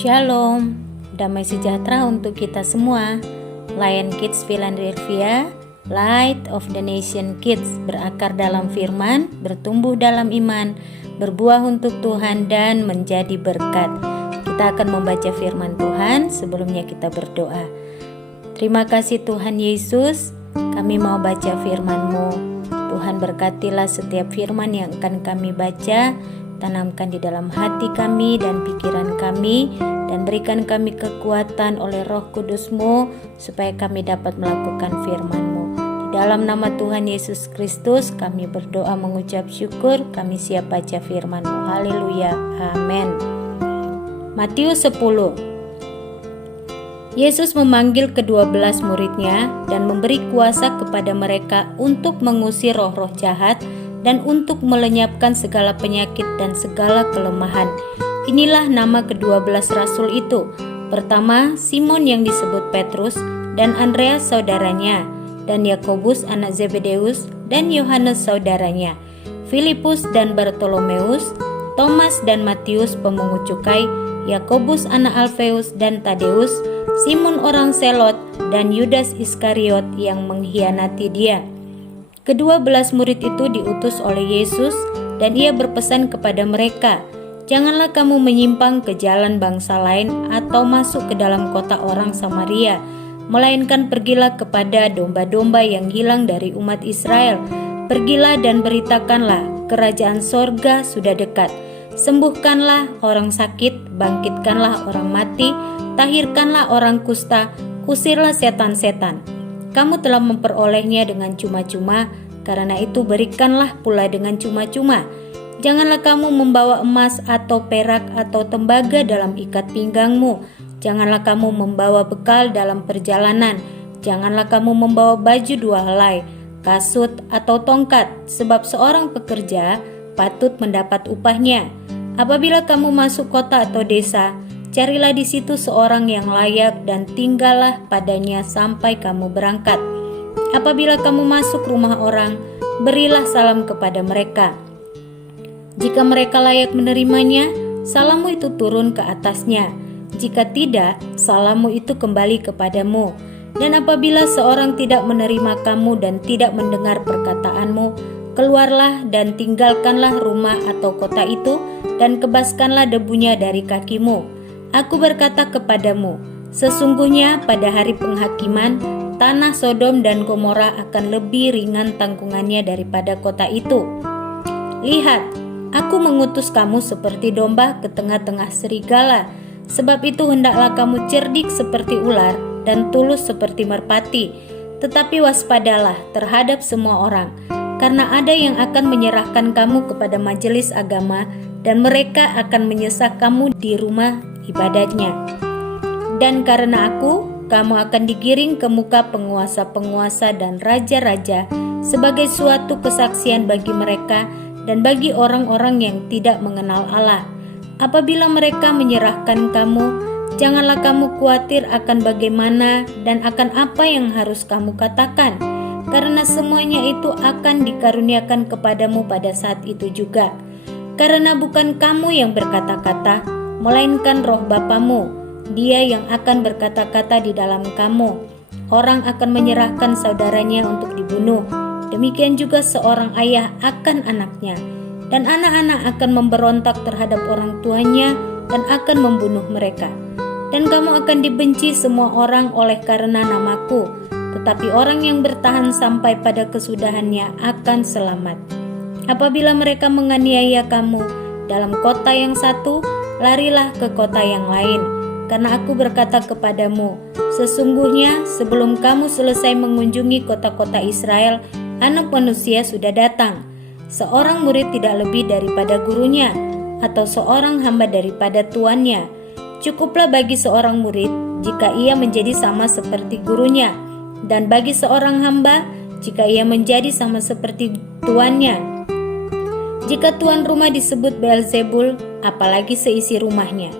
Shalom, damai sejahtera untuk kita semua. Lion Kids Philadelphia, Light of the Nation Kids, berakar dalam firman, bertumbuh dalam iman, berbuah untuk Tuhan dan menjadi berkat. Kita akan membaca firman Tuhan, sebelumnya kita berdoa. Terima kasih Tuhan Yesus, kami mau baca firman-Mu. Tuhan berkatilah setiap firman yang akan kami baca, tanamkan di dalam hati kami dan pikiran kami, dan berikan kami kekuatan oleh Roh Kudus-Mu supaya kami dapat melakukan firman-Mu. Di dalam nama Tuhan Yesus Kristus kami berdoa mengucap syukur, kami siap baca firman-Mu. Haleluya, amin. Matius 10. Yesus memanggil ke-12 muridnya dan memberi kuasa kepada mereka untuk mengusir roh-roh jahat dan untuk melenyapkan segala penyakit dan segala kelemahan. Inilah nama ke-12 rasul itu. Pertama, Simon yang disebut Petrus, dan Andreas saudaranya, dan Yakobus anak Zebedeus, dan Yohanes saudaranya, Filipus dan Bartolomeus, Thomas dan Matius pemungut cukai, Yakobus anak Alfeus dan Tadeus, Simon orang Selot, dan Yudas Iskariot yang mengkhianati dia. Ke-12 murid itu diutus oleh Yesus dan ia berpesan kepada mereka, "Janganlah kamu menyimpang ke jalan bangsa lain atau masuk ke dalam kota orang Samaria, melainkan pergilah kepada domba-domba yang hilang dari umat Israel. Pergilah dan beritakanlah, kerajaan sorga sudah dekat. Sembuhkanlah orang sakit, bangkitkanlah orang mati, tahirkanlah orang kusta, usirlah setan-setan. Kamu telah memperolehnya dengan cuma-cuma, karena itu berikanlah pula dengan cuma-cuma. Janganlah kamu membawa emas atau perak atau tembaga dalam ikat pinggangmu. Janganlah kamu membawa bekal dalam perjalanan. Janganlah kamu membawa baju 2 helai, kasut atau tongkat, sebab seorang pekerja patut mendapat upahnya. Apabila kamu masuk kota atau desa, carilah di situ seorang yang layak dan tinggallah padanya sampai kamu berangkat. Apabila kamu masuk rumah orang, berilah salam kepada mereka. Jika mereka layak menerimanya, salammu itu turun ke atasnya. Jika tidak, salammu itu kembali kepadamu. Dan apabila seorang tidak menerima kamu dan tidak mendengar perkataanmu, keluarlah dan tinggalkanlah rumah atau kota itu dan kebaskanlah debunya dari kakimu. Aku berkata kepadamu, sesungguhnya pada hari penghakiman, tanah Sodom dan Gomora akan lebih ringan tanggungannya daripada kota itu. Lihat, aku mengutus kamu seperti domba ke tengah-tengah serigala. Sebab itu hendaklah kamu cerdik seperti ular dan tulus seperti merpati. Tetapi waspadalah terhadap semua orang, karena ada yang akan menyerahkan kamu kepada majelis agama dan mereka akan menyesak kamu di rumah ibadatnya. Dan karena aku, kamu akan digiring ke muka penguasa-penguasa dan raja-raja sebagai suatu kesaksian bagi mereka dan bagi orang-orang yang tidak mengenal Allah. Apabila mereka menyerahkan kamu, janganlah kamu khawatir akan bagaimana dan akan apa yang harus kamu katakan, karena semuanya itu akan dikaruniakan kepadamu pada saat itu juga. Karena bukan kamu yang berkata-kata, melainkan Roh Bapamu, Dia yang akan berkata-kata di dalam kamu. Orang akan menyerahkan saudaranya untuk dibunuh, demikian juga seorang ayah akan anaknya, dan anak-anak akan memberontak terhadap orang tuanya dan akan membunuh mereka. Dan kamu akan dibenci semua orang oleh karena namaku, tetapi orang yang bertahan sampai pada kesudahannya akan selamat. Apabila mereka menganiaya kamu dalam kota yang satu, larilah ke kota yang lain, karena aku berkata kepadamu, sesungguhnya sebelum kamu selesai mengunjungi kota-kota Israel, Anak Manusia sudah datang. Seorang murid tidak lebih daripada gurunya, atau seorang hamba daripada tuannya. Cukuplah bagi seorang murid jika ia menjadi sama seperti gurunya, dan bagi seorang hamba jika ia menjadi sama seperti tuannya. Jika tuan rumah disebut Beelzebul, apalagi seisi rumahnya.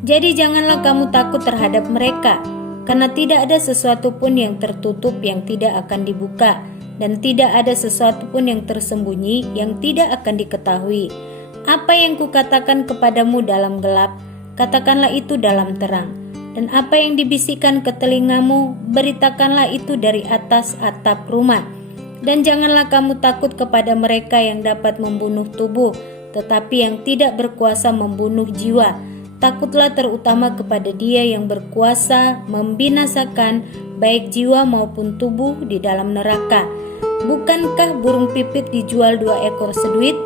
Jadi janganlah kamu takut terhadap mereka, karena tidak ada sesuatu pun yang tertutup yang tidak akan dibuka, dan tidak ada sesuatu pun yang tersembunyi yang tidak akan diketahui. Apa yang kukatakan kepadamu dalam gelap, katakanlah itu dalam terang. Dan apa yang dibisikkan ke telingamu, beritakanlah itu dari atas atap rumah. Dan janganlah kamu takut kepada mereka yang dapat membunuh tubuh, tetapi yang tidak berkuasa membunuh jiwa. Takutlah terutama kepada Dia yang berkuasa membinasakan baik jiwa maupun tubuh di dalam neraka. Bukankah burung pipit dijual 2 ekor seduit?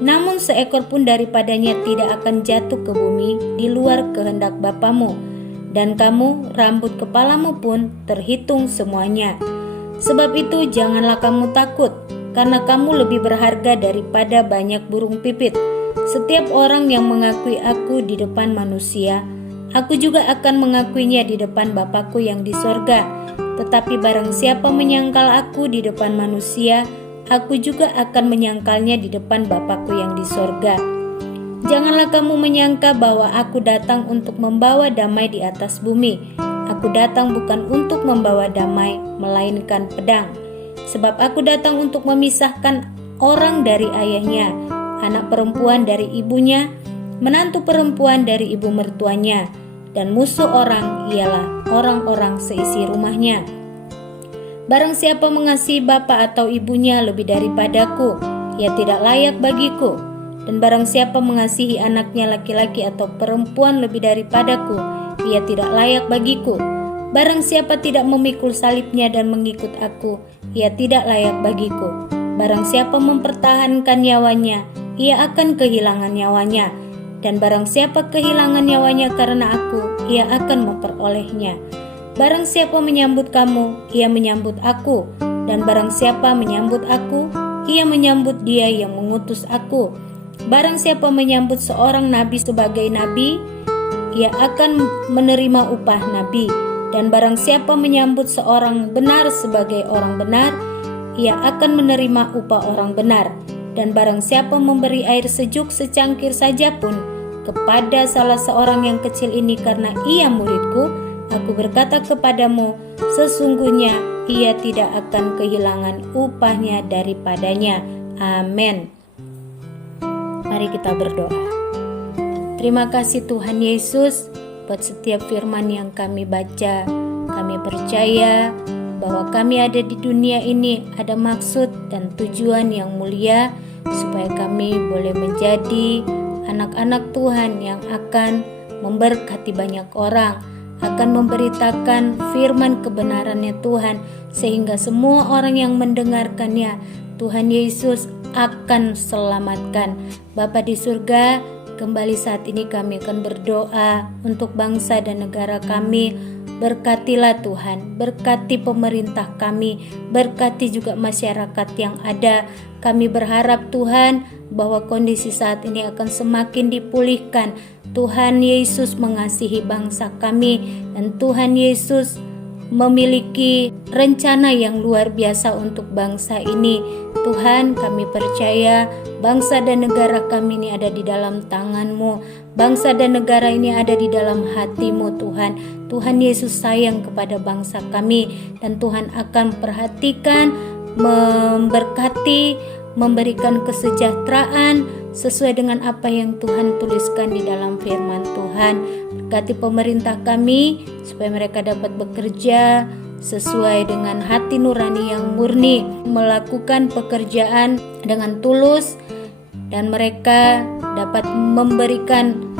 Namun seekor pun daripadanya tidak akan jatuh ke bumi di luar kehendak Bapamu. Dan kamu, rambut kepalamu pun terhitung semuanya. Sebab itu janganlah kamu takut, karena kamu lebih berharga daripada banyak burung pipit. Setiap orang yang mengakui aku di depan manusia, aku juga akan mengakuinya di depan Bapakku yang di sorga. Tetapi barang siapa menyangkal aku di depan manusia, aku juga akan menyangkalnya di depan Bapakku yang di sorga. Janganlah kamu menyangka bahwa aku datang untuk membawa damai di atas bumi. Aku datang bukan untuk membawa damai, melainkan pedang. Sebab aku datang untuk memisahkan orang dari ayahnya, anak perempuan dari ibunya, menantu perempuan dari ibu mertuanya, dan musuh orang ialah orang-orang seisi rumahnya. Barang siapa mengasihi bapa atau ibunya lebih daripadaku, ia tidak layak bagiku. Dan barang siapa mengasihi anaknya laki-laki atau perempuan lebih daripadaku, ia tidak layak bagiku. Barang siapa tidak memikul salibnya dan mengikut aku, ia tidak layak bagiku. Barang siapa mempertahankan nyawanya, ia akan kehilangan nyawanya. Dan barang siapa kehilangan nyawanya karena aku, ia akan memperolehnya. Barang siapa menyambut kamu, ia menyambut aku. Dan barang siapa menyambut aku, ia menyambut Dia yang mengutus aku. Barang siapa menyambut seorang nabi sebagai nabi, ia akan menerima upah nabi. Dan barang siapa menyambut seorang benar sebagai orang benar, ia akan menerima upah orang benar. Dan barang siapa memberi air sejuk secangkir saja pun kepada salah seorang yang kecil ini karena ia muridku, aku berkata kepadamu, sesungguhnya ia tidak akan kehilangan upahnya daripadanya. Amin. Mari kita berdoa. Terima kasih Tuhan Yesus buat setiap firman yang kami baca. Kami percaya bahwa kami ada di dunia ini ada maksud dan tujuan yang mulia supaya kami boleh menjadi anak-anak Tuhan yang akan memberkati banyak orang, akan memberitakan firman kebenarannya Tuhan, sehingga semua orang yang mendengarkannya Tuhan Yesus akan selamatkan. Bapa di surga, kembali saat ini kami akan berdoa untuk bangsa dan negara kami. Berkatilah Tuhan, berkati pemerintah kami, berkati juga masyarakat yang ada. Kami berharap Tuhan bahwa kondisi saat ini akan semakin dipulihkan. Tuhan Yesus mengasihi bangsa kami, dan Tuhan Yesus memiliki rencana yang luar biasa untuk bangsa ini. Tuhan, kami percaya bangsa dan negara kami ini ada di dalam tangan-Mu. Bangsa dan negara ini ada di dalam hati-Mu Tuhan. Tuhan Yesus sayang kepada bangsa kami, dan Tuhan akan perhatikan, memberkati, memberikan kesejahteraan sesuai dengan apa yang Tuhan tuliskan di dalam firman Tuhan. Berkati pemerintah kami supaya mereka dapat bekerja sesuai dengan hati nurani yang murni, melakukan pekerjaan dengan tulus, dan mereka dapat memberikan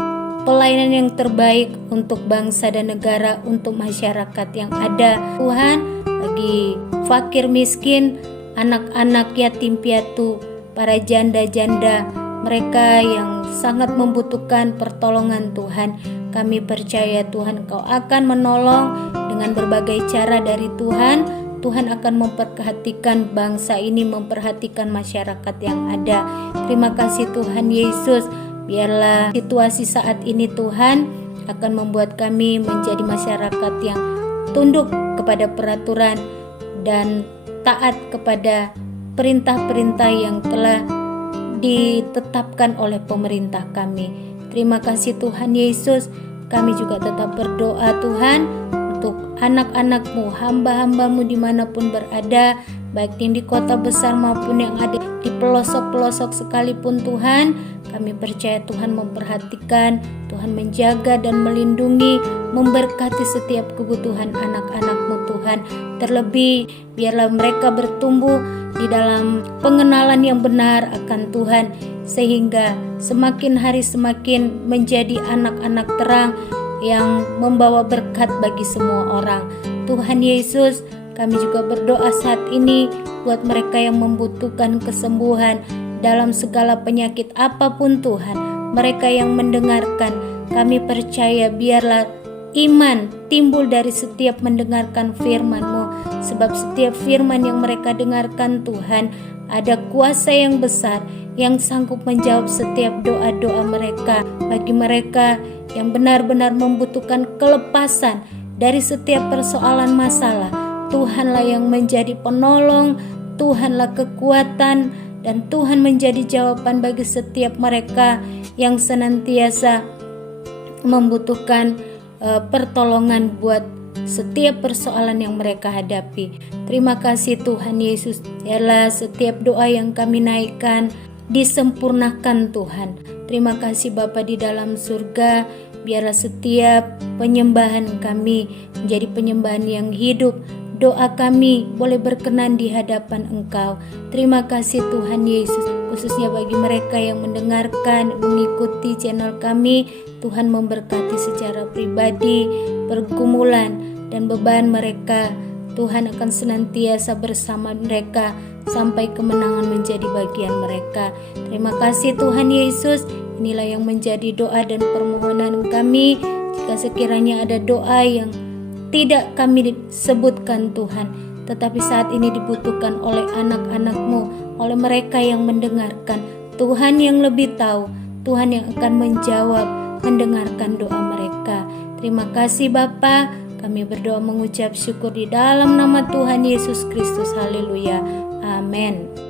pelayanan yang terbaik untuk bangsa dan negara, untuk masyarakat yang ada. Tuhan, bagi fakir miskin, anak-anak yatim piatu, para janda-janda, mereka yang sangat membutuhkan pertolongan Tuhan, kami percaya Tuhan Engkau akan menolong dengan berbagai cara dari Tuhan. Tuhan akan memperhatikan bangsa ini, memperhatikan masyarakat yang ada. Terima kasih Tuhan Yesus. Biarlah situasi saat ini Tuhan akan membuat kami menjadi masyarakat yang tunduk kepada peraturan dan taat kepada perintah-perintah yang telah ditetapkan oleh pemerintah kami. Terima kasih Tuhan Yesus. Kami juga tetap berdoa Tuhan untuk anak-anak-Mu, hamba-hamba-Mu dimanapun berada, baik yang di kota besar maupun yang ada di pelosok-pelosok sekalipun Tuhan. Kami percaya Tuhan memperhatikan, Tuhan menjaga dan melindungi, memberkati setiap kebutuhan anak-anak-Mu Tuhan. Terlebih biarlah mereka bertumbuh di dalam pengenalan yang benar akan Tuhan, sehingga semakin hari semakin menjadi anak-anak terang yang membawa berkat bagi semua orang. Tuhan Yesus, kami juga berdoa saat ini buat mereka yang membutuhkan kesembuhan dalam segala penyakit apapun Tuhan. Mereka yang mendengarkan, kami percaya biarlah iman timbul dari setiap mendengarkan firman-Mu, sebab setiap firman yang mereka dengarkan Tuhan, ada kuasa yang besar yang sanggup menjawab setiap doa-doa mereka. Bagi mereka yang benar-benar membutuhkan kelepasan dari setiap persoalan masalah, Tuhanlah yang menjadi penolong, Tuhanlah kekuatan, dan Tuhan menjadi jawaban bagi setiap mereka yang senantiasa membutuhkan pertolongan buat setiap persoalan yang mereka hadapi. Terima kasih Tuhan Yesus. Biarlah setiap doa yang kami naikkan disempurnakan Tuhan. Terima kasih Bapa di dalam surga. Biarlah setiap penyembahan kami menjadi penyembahan yang hidup. Doa kami boleh berkenan di hadapan Engkau. Terima kasih Tuhan Yesus, khususnya bagi mereka yang mendengarkan, mengikuti channel kami. Tuhan memberkati secara pribadi, pergumulan dan beban mereka. Tuhan akan senantiasa bersama mereka sampai kemenangan menjadi bagian mereka. Terima kasih Tuhan Yesus. Inilah yang menjadi doa dan permohonan kami. Jika sekiranya ada doa yang tidak kami sebutkan Tuhan, tetapi saat ini dibutuhkan oleh anak-anak-Mu, oleh mereka yang mendengarkan, Tuhan yang lebih tahu, Tuhan yang akan menjawab, mendengarkan doa mereka. Terima kasih Bapa. Kami berdoa mengucap syukur di dalam nama Tuhan Yesus Kristus. Haleluya. Amin.